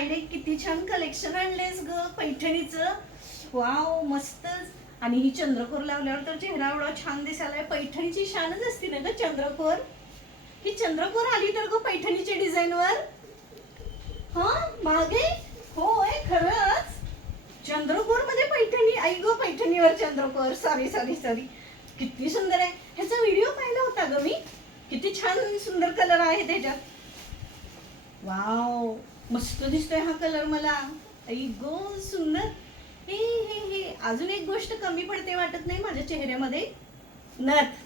पाहिले किती छान कलेक्शन आणलेस ग पैठणीचं. वाव मस्तच. आणि ही चंद्रकोर लावल्यावर तर चेहरा एवढा छान दिसायलाय. पैठणीची शानच असते ना ग चंद्रकोर. ही चंद्रकोर आली तर ग पैठणीच्या डिझाईन वर. हा मागे होय खरंच चंद्रकोर मध्ये पैठणी. आई गो पैठणीवर चंद्रकोर. Sorry sorry sorry. किती सुंदर आहे. ह्याचा व्हिडिओ पाहिला होता ग मी. किती छान सुंदर कलर आहे त्याच्यात. वाव मस्त दिसतोय हा कलर मला. आई गो सुंदर. हे हे हे अजून एक गोष्ट कमी पडते वाटत नाही माझ्या चेहऱ्यामध्ये. नथ.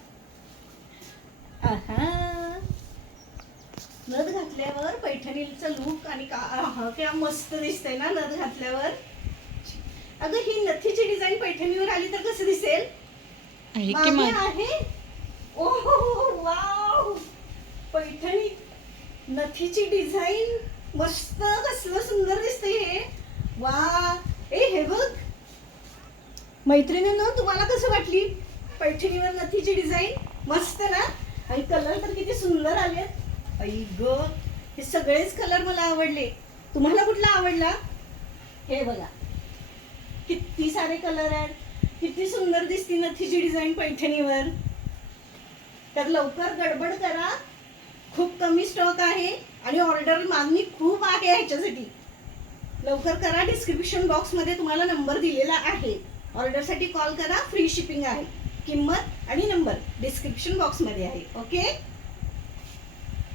नथ घातल्यावर पैठणीचं लुक आणि क्या मस्त दिसतंय ना नथ घातल्यावर. अगं ही नथीची डिझाईन पैठणीवर आली तर कसं दिसेल. मागे आहे. ओहो वाव पैठणी नथीची डिझाईन मस्त. कसलं सुंदर दिसतंय हे. वा ए हे बघ मैत्रिणींनो तुम्हाला कसं वाटली पैठणीवर नथीची डिझाईन. मस्त ना. आणि कलर तर किती सुंदर आलेत. आई ग हे सगळेच कलर मला आवडले. तुम्हाला कुठला आवडला. हे बघा किती सारे कलर आहेत. किती सुंदर दिसती नथीची डिझाईन पैठणीवर. तर लवकर गडबड करा. खूप कमी स्टॉक आहे आणि ऑर्डर मागणी खूप आहे ह्याच्यासाठी. लवकर करा. डिस्क्रिप्शन बॉक्स मध्ये तुम्हाला नंबर दिलेला आहे. ऑर्डरसाठी कॉल करा. फ्री शिपिंग आहे. किंमत आणि नंबर डिस्क्रिप्शन बॉक्स मध्ये आहे. ओके.